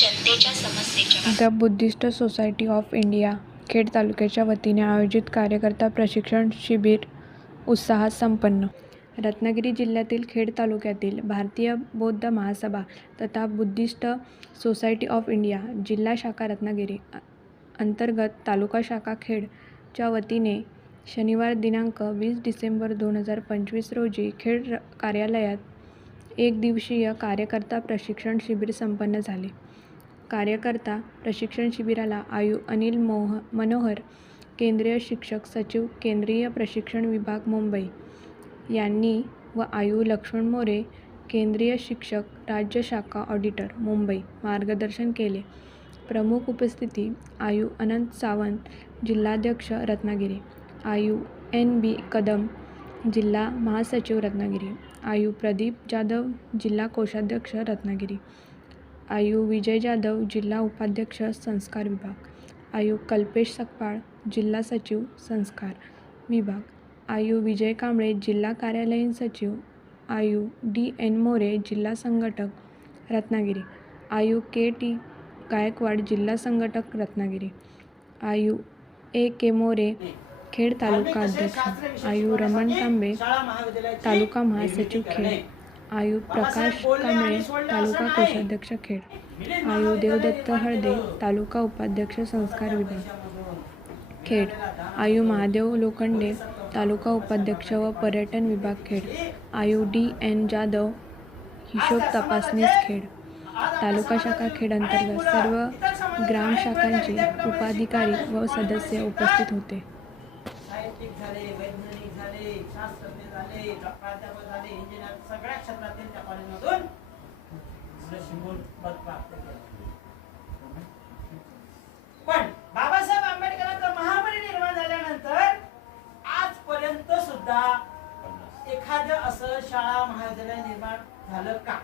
जनतेच्या समस्येच्या the Buddhist society of India Khed तालुक्याच्या वतीने आयोजित कार्यकर्ता प्रशिक्षण शिबिर उत्साहात संपन्न. रत्नागिरी जिल्ह्यातील खेड तालुक्यातील भारतीय बौद्ध महासभा तथा बुद्धिस्ट सोसायटी ऑफ इंडिया जिल्हा शाखा रत्नागिरी अंतर्गत तालुका शाखा खेड च्या वतीने शनिवार दिनांक 20 डिसेंबर 2025 रोजी खेड कार्यालयात एक दिवसीय कार्यकर्ता प्रशिक्षण शिबिर संपन्न झाले. कार्यकर्ता प्रशिक्षण शिबिराला अनिल मनोहर, केंद्रीय शिक्षक सचिव, केंद्रीय प्रशिक्षण विभाग मुंबई यांनी व लक्ष्मण मोरे, केंद्रीय शिक्षक, राज्य शाखा ऑडिटर, मुंबई मार्गदर्शन केले. प्रमुख उपस्थिती अनंत सावंत, जिल्हाध्यक्ष रत्नागिरी, NB कदम, जिल्हा महासचिव रत्नागिरी, प्रदीप जाधव, जिल्हा कोषाध्यक्ष रत्नागिरी, विजय जाधव, जिल्हा उपाध्यक्ष संस्कार विभाग, कल्पेश सकपाळ, जिल्हा सचिव संस्कार विभाग, विजय कांबळे, जिल्हा कार्यालयीन सचिव, DN मोरे, जिल्हा संघटक रत्नागिरी, KT गायकवाड, जिल्हा संघटक रत्नागिरी, AK मोरे, खेड तालुका अध्यक्ष, रमण तांबे, तालुका महासचिव खेड, प्रकाश कांबळे, तालुका कोषाध्यक्ष खेड, देवदत्त हळदे, तालुका उपाध्यक्ष संस्कार विभाग खेड, महादेव लोखंडे, तालुका उपाध्यक्ष व पर्यटन विभाग खेड, DN जाधव, हिशोब तपासनीस खेड. तालुका शाखा खेड अंतर्गत सर्व ग्राम शाखांचे उपाधिकारी व सदस्य उपस्थित होते. सगळ्या क्षेत्रातील त्या कॉलेजमधून प्राप्त केलं. पण बाबासाहेब आंबेडकरांचं महापरिनिर्वाण झाल्यानंतर आजपर्यंत सुद्धा एखादं असं शाळा महाविद्यालय निर्माण झालं का?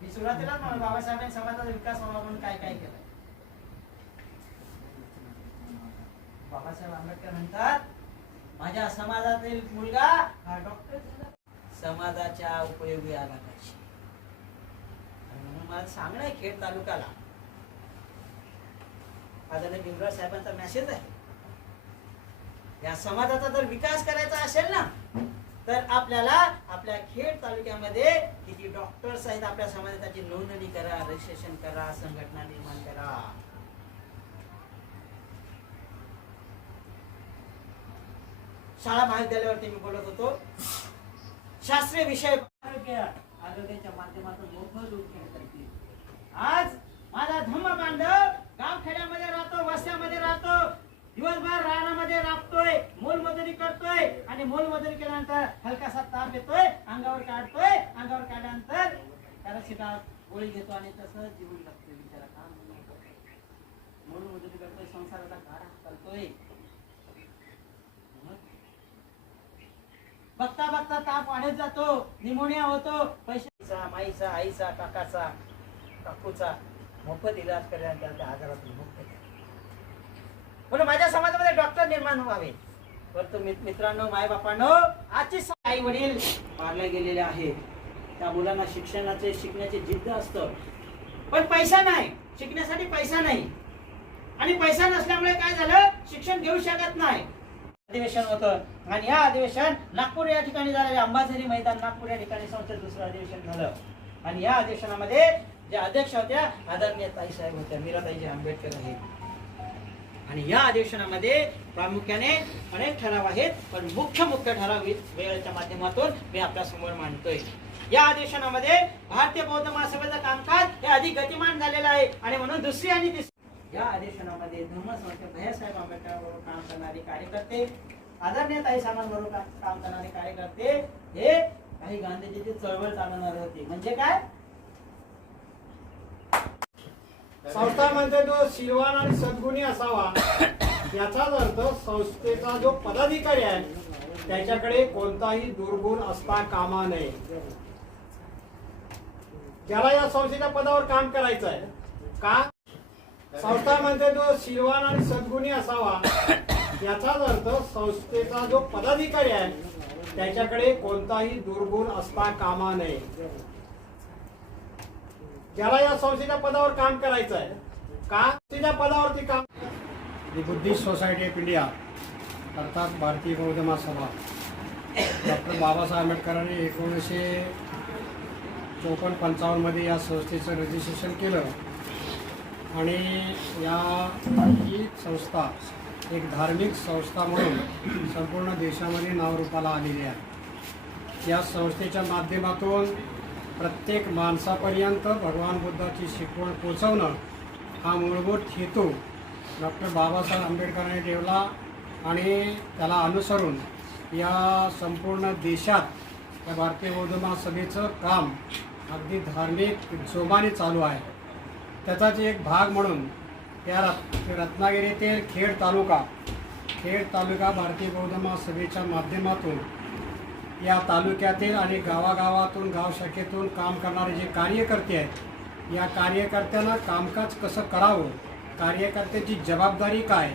मी सुरुवातीलाच म्हणून बाबासाहेबांनी समाजाचा विकास व्हावा म्हणून काय काय केलं. बाबासाहेब आंबेडकर म्हणतात, माझ्या समाजातील मुलगा हा डॉक्टर झाला, समाजाच्या उपयोगी आला पाहिजे. म्हणून मला सांगणं आहे खेड तालुक्याला, आदरणीय भीमराव साहेबांचा मेसेज आहे, या समाजाचा जर विकास करायचा असेल ना तर आपल्याला आपल्या खेड तालुक्यामध्ये किती डॉक्टर्स आहेत आपल्या समाजाची नोंदणी करा, रजिस्ट्रेशन करा, संघटना निर्माण करा. शाळा महाविद्यालयावरती मी बोलत होतो, शास्त्रीय विषय आरोग्याच्या माध्यमातून मोफत उपचार करतील. आज माझा धम्म बांधव गाव खेड्यामध्ये राहतो, वस्त्यामध्ये राहतो, दिवसभर रानामध्ये राबतोय, मोलमजुरी करतोय आणि मोलमजुरी केल्यानंतर हलकासा ताप येतोय, अंगावर काढतोय, अंगावर काढल्यानंतर पॅरासिटामॉल गोळी घेतो आणि तसं जीवन जगतोय. बिचारा काम मोलमजुरी करतोय, संसाराचा गाडा करतोय. बघता बघता ताप वाढत जातो, निमोनिया होतो, पैशाचा, माईचा, आईचा, काकाचा, काकूचा मोफत इलाज केल्यानंतर त्या आजारातून मुक्त झाले. म्हणून माझ्या समाजामध्ये डॉक्टर निर्माण व्हावे. परंतु मित्रांनो, मायबापांनो, आजचे आई वडील मारले गेलेले आहेत. त्या मुलांना शिकण्याचे जिद्द असतं, पण पैसा नाही, शिकण्यासाठी पैसा नाही. आणि पैसा नसल्यामुळे काय झालं, शिक्षण घेऊ शकत नाही. अधिवेशन होतं आणि या अधिवेशन नागपूर या ठिकाणी झालेलं, अंबाझरी मैदान नागपूर या ठिकाणी संसद दुसरं अधिवेशन झालं. आणि या अधिवेशनामध्ये ज्या अध्यक्ष होत्या आदरणीय ताईसाहेब होत्या, मीराताईजी आंबेडकर आहेत. आणि या अधिवेशनामध्ये प्रामुख्याने अनेक ठराव आहेत, पण मुख्य ठराव वेळेच्या माध्यमातून मी आपल्या समोर मांडतोय. या अधिवेशनामध्ये भारतीय बौद्ध महासभेचं कामकाज हे अधिक गतिमान झालेलं आहे. आणि म्हणून दुसरी आणि तिसरी या अधिवेशनामध्ये धर्मसंस्था भैयासाहेब आंबेडकरांबरोबर काम करणारे कार्यकर्ते, आदरणीय ताईसाहेबांबरोबर काम करणारे कार्यकर्ते हे काही गांधीजीची चळवळ चालवणारे होते. म्हणजे काय, संस्था म्हणजे तो शीलवान आणि सद्गुणी असावा. याचाच अर्थ संस्थेचा जो पदाधिकारी आहे त्याच्याकडे कोणताही दुर्गुण असता कामा नये. त्याला या संस्थेच्या पदावर काम करायचं आहे का? संस्था म्हणजे तो शीलवान आणि सद्गुणी असावा. याचाच अर्थ संस्थेचा जो पदाधिकारी आहे त्याच्याकडे कोणताही दुर्गुण असता कामा नये. ज्याला या संस्थेच्या पदावर काम करायचं आहे, संस्थेच्या पदावरती काम. दी बुद्धिस्ट सोसायटी ऑफ इंडिया अर्थात भारतीय बौद्ध महासभा डॉक्टर बाबासाहेब आंबेडकरांनी 1954-55 मध्ये या संस्थेचं रजिस्ट्रेशन केलं आणि ही संस्था एक धार्मिक संस्था म्हणून संपूर्ण देशामध्ये नावरूपाला आलेली आहे. या संस्थेच्या माध्यमातून प्रत्येक माणसापर्यंत भगवान बुद्धाची शिकवण पोचवणं हा मूलभूत हेतू डॉक्टर बाबासाहेब आंबेडकरांनी ठेवला आणि त्याला अनुसरून या संपूर्ण देशात या भारतीय बौद्ध महासभेचं काम अगदी धार्मिक जोमाने चालू आहे. त्याचाच एक भाग म्हणून त्या रत्नागिरीतील खेड तालुका भारतीय बौद्ध महासभेच्या माध्यमातून या तालुक्यातील आणि गावागावातून गाव शाखेतून काम करणारे जे कार्यकर्ते आहेत, या कार्यकर्त्यांना कामकाज कसं करावं, कार्यकर्त्याची जबाबदारी काय,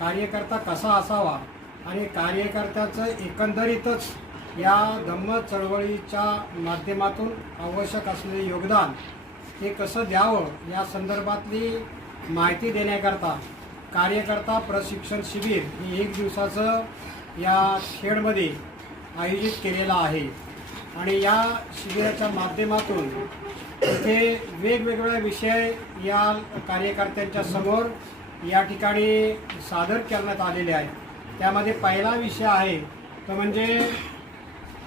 कार्यकर्ता कसा असावा आणि कार्यकर्त्याचं एकंदरीतच या धम्म चळवळीच्या माध्यमातून आवश्यक असलेले योगदान हे कसं द्यावं या संदर्भातली माहिती देण्याकरता कार्यकर्ता प्रशिक्षण शिबिर हे 1 दिवसाचं या खेडमध्ये आयोजित केलेलं आहे. आणि या शिबिराच्या माध्यमातून इथे वेगवेगळे विषय या कार्यकर्त्यांच्या समोर या ठिकाणी सादर करण्यात आलेले आहेत. त्यामध्ये पहिला विषय आहे तो म्हणजे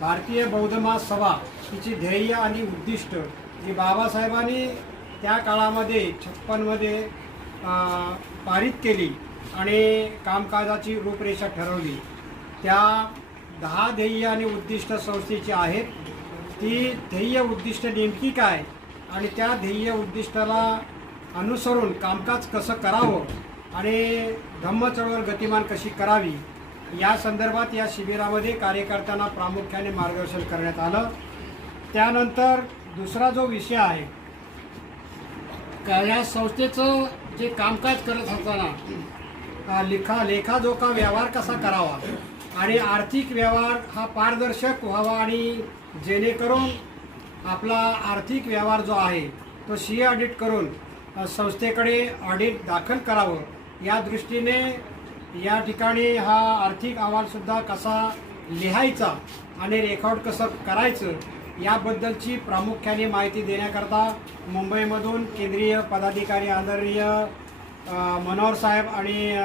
भारतीय बौद्ध महासभा हिची ध्येय आणि उद्दिष्ट जी बाबासाहेबांनी त्या काळामध्ये 56 मध्ये पारित केली आणि कामकाजाची रूपरेषा ठरवली. त्या 10 ध्येय आणि उद्दिष्ट संस्थेची आहेत. ती ध्येय उद्दिष्ट नेमकी काय आणि त्या ध्येय उद्दिष्टाला अनुसरून कामकाज कसं करावं आणि धम्म चळवळ गतिमान कशी करावी या संदर्भात या शिबिरामध्ये कार्यकर्त्यांना प्रामुख्याने मार्गदर्शन करण्यात आलं. त्यानंतर दुसरा जो विषय आहे या संस्थेचं जे कामकाज करत असताना लेखाजोखा व्यवहार कसा करावा आणि आर्थिक व्यवहार हा पारदर्शक व्हावा आणि जेणेकरून आपला आर्थिक व्यवहार जो आहे तो CA ऑडिट करून संस्थेकडे ऑडिट दाखल करावं या दृष्टीने या ठिकाणी हा आर्थिक अहवालसुद्धा कसा लिहायचा आणि रेकॉर्ड कसं करायचं याबद्दलची प्रामुख्याने माहिती देण्याकरता मुंबईमधून केंद्रीय पदाधिकारी आदरणीय मनोहर साहेब आणि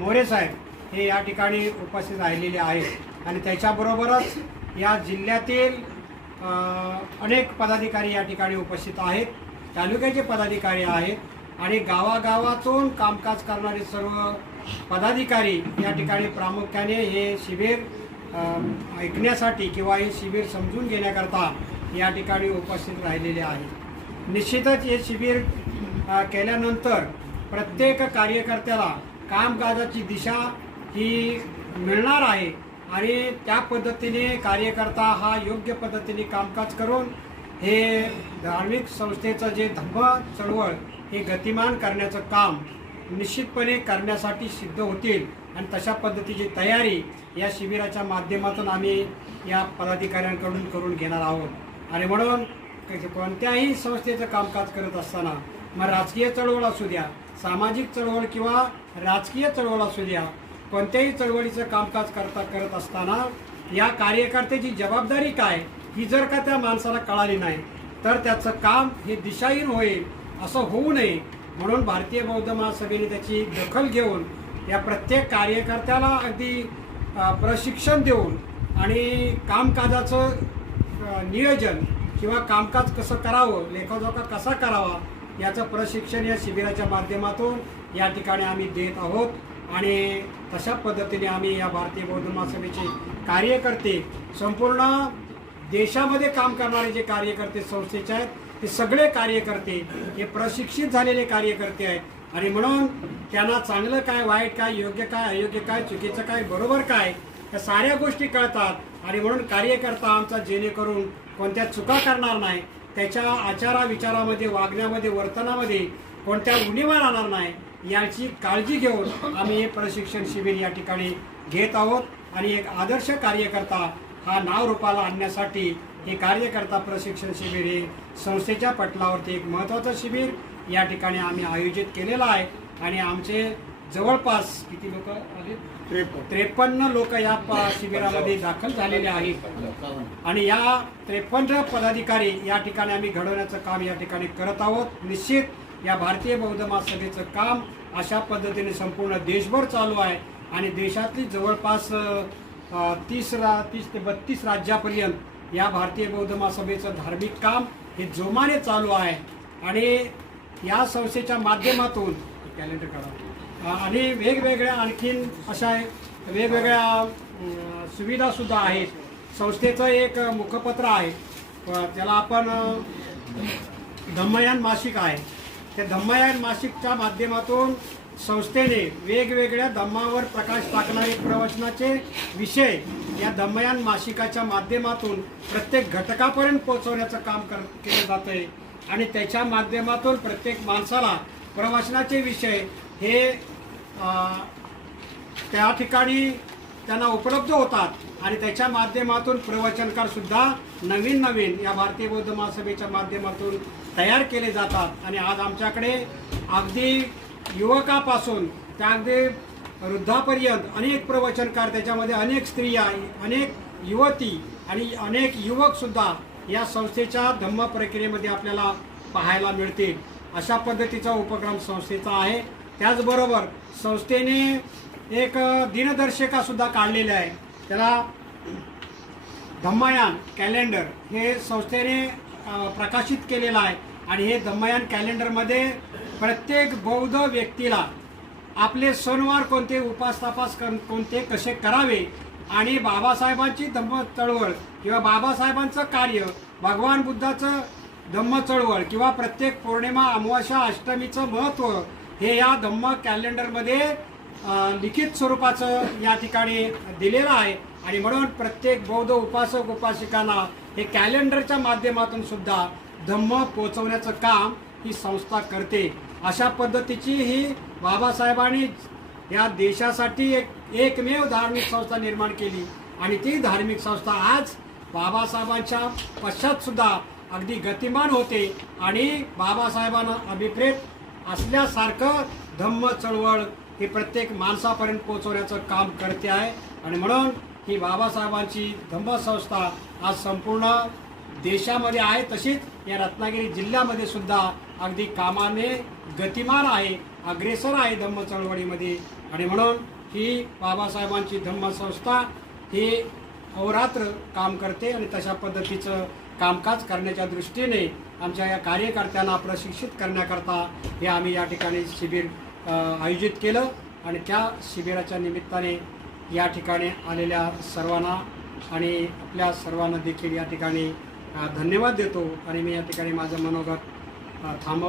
मोरे साहेब हे या ठिकाणी उपस्थित राहिलेले आहेत. आणि त्याच्याबरोबरच या जिल्ह्यातील अनेक पदाधिकारी या ठिकाणी उपस्थित आहेत, तालुक्याचे पदाधिकारी आहेत आणि गावागावातून कामकाज करणारे सर्व पदाधिकारी या ठिकाणी प्रामुख्याने हे शिबिर ऐकण्यासाठी किंवा हे शिबिर समजून घेण्याकरता या ठिकाणी उपस्थित राहिलेले आहेत. निश्चितच हे शिबिर केल्यानंतर प्रत्येक कार्यकर्त्याला कामकाजाची दिशा ही मिळणार आहे आणि त्या पद्धतीने कार्यकर्ता हा योग्य पद्धतीने कामकाज करून हे धार्मिक संस्थेचं जे धम्म चळवळ हे गतिमान करण्याचं काम निश्चितपणे करण्यासाठी सिद्ध होतील आणि तशा पद्धतीची तयारी या शिबिराच्या माध्यमातून आम्ही या पदाधिकाऱ्यांकडून करून घेणार आहोत. आणि म्हणून कोणत्याही संस्थेचं कामकाज करत असताना मग राजकीय चळवळ असू द्या, सामाजिक चळवळ किंवा राजकीय चळवळ असू द्या, कोणत्याही चळवळीचं कामकाज करत असताना या कार्यकर्त्याची जबाबदारी काय ही जर का त्या माणसाला कळाली नाही तर त्याचं काम हे दिशाहीन होईल. असं होऊ नये म्हणून भारतीय बौद्ध महासभेने त्याची दखल घेऊन या प्रत्येक कार्यकर्त्याला अगदी प्रशिक्षण देऊन आणि कामकाजाचं नियोजन किंवा कामकाज कसं करावं, लेखाजोखा कसा करावा याचं प्रशिक्षण या शिबिराच्या माध्यमातून या ठिकाणी आम्ही देत आहोत. आणि तशा पद्धतीने आम्ही या भारतीय बौद्ध महासभेचे कार्यकर्ते संपूर्ण देशामध्ये काम करणारे जे कार्यकर्ते संस्थेचे आहेत ते सगळे कार्यकर्ते हे प्रशिक्षित झालेले कार्यकर्ते आहेत आणि म्हणून त्यांना चांगलं काय, वाईट काय, योग्य काय, अयोग्य काय, चुकीचं काय, बरोबर काय या साऱ्या गोष्टी कळतात. आणि म्हणून कार्यकर्ता आमचा जेणेकरून कोणत्या चुका करणार नाही, त्याच्या आचारा विचारामध्ये, वागण्यामध्ये, वर्तनामध्ये कोणत्या उणीवा राहणार नाही याची काळजी घेऊन आम्ही हे प्रशिक्षण शिबिर या ठिकाणी घेत आहोत. आणि एक आदर्श कार्यकर्ता हा नाव रूपाला आणण्यासाठी हे कार्यकर्ता प्रशिक्षण शिबिर हे संस्थेच्या पटलावरती एक महत्त्वाचं शिबिर या ठिकाणी आम्ही आयोजित केलेलं आहे. आणि आमचे जवळपास किती लोक आले, 53 लोक या शिबिरामध्ये दाखल झालेले आहेत. आणि या 53 पदाधिकारी या ठिकाणी आम्ही घडवण्याचं काम या ठिकाणी करत आहोत. निश्चित या भारतीय बौद्ध महासभेचं काम अशा पद्धतीने संपूर्ण देशभर चालू आहे आणि देशातली जवळपास 30 ते 32 राज्यापर्यंत या भारतीय बौद्ध महासभेचं धार्मिक काम हे जोमाने चालू आहे. आणि या संस्थेच्या माध्यमातून कॅलेंडर काढा आणि वेगवेगळ्या आणखीन अशा वेगवेगळ्या सुविधासुद्धा आहेत. संस्थेचं एक मुखपत्र आहे, त्याला आपण धम्मयान मासिक आहे. त्या धम्मयान मासिकच्या माध्यमातून संस्थेने वेगवेगळ्या धम्मावर प्रकाश टाकणारे प्रवचनाचे विषय या धम्मयान मासिकाच्या माध्यमातून प्रत्येक घटकापर्यंत पोहोचवण्याचं काम केलं जातं आहे. आणि त्याच्या माध्यमातून प्रत्येक माणसाला प्रवचनाचे विषय हे त्या ठिकाणी त्यांना उपलब्ध होतात आणि त्याच्या माध्यमातून प्रवचनकार सुद्धा नवीन नवीन या भारतीय बौद्ध महासभेच्या माध्यमातून तयार केले जातात. आणि आज आमच्याकडे अगदी युवकापासून त्या अगदी वृद्धापर्यंत अनेक प्रवचनकार, त्याच्यामध्ये अनेक स्त्रिया, अनेक युवती आणि अनेक युवक सुद्धा या संस्थेच्या धम्म प्रक्रियेमध्ये आपल्याला पाहायला मिळतील. अशा पद्धतीचा उपक्रम संस्थेचा आहे. त्याचबरोबर संस्थेने एक दिनदर्शिका सुद्धा काढलेली आहे, त्याला धम्मयान कॅलेंडर हे संस्थेने प्रकाशित केलेलं आहे. आणि हे धम्मयान कॅलेंडरमध्ये प्रत्येक बौद्ध व्यक्तीला आपले सणवार कोणते, उपास कोणते कसे करावे आणि बाबासाहेबांची धम्म चळवळ किंवा बाबासाहेबांचं कार्य, भगवान बुद्धाचं धम्म चळवळ किंवा प्रत्येक पौर्णिमा, अमावास्या, अष्टमीचं महत्त्व हे या धम्म कॅलेंडरमध्ये लिखित स्वरूपाचं या ठिकाणी दिलेलं आहे. आणि म्हणून प्रत्येक बौद्ध उपासक उपासिकांना हे कॅलेंडरच्या माध्यमातून सुद्धा धम्म पोचवण्याचं काम ही संस्था करते. अशा पद्धतीची ही बाबासाहेबांनी या देशासाठी एकमेव धार्मिक संस्था निर्माण केली आणि ती धार्मिक संस्था आज बाबासाहेबांच्या पश्चात सुद्धा अगदी गतिमान होते आणि बाबासाहेबांना अभिप्रेत असल्यासारखं धम्म चळवळ हे प्रत्येक माणसापर्यंत पोहोचवण्याचं काम करते आहे. आणि म्हणून ही बाबासाहेबांची धम्म संस्था आज संपूर्ण देशामध्ये आहे, तशीच या रत्नागिरी जिल्ह्यामध्ये सुद्धा अगदी कामाने गतिमान आहे, अग्रेसर आहे धम्म चळवळीमध्ये. आणि म्हणून ही बाबासाहेबांची धम्म संस्था ही अहोरात्र काम करते आणि तशा पद्धतीचं कामकाज करण्याच्या दृष्टीने आमच्या या कार्यकर्त्यांना प्रशिक्षित करण्याकरता हे आम्ही या ठिकाणी शिबिर आयोजित केलं. आणि त्या शिबिराच्या निमित्ताने या ठिकाणी आलेल्या सर्वांना आणि आपल्या सर्वांना देखील या ठिकाणी धन्यवाद देतो आणि मी या ठिकाणी माझं मनोगत थांबवतो.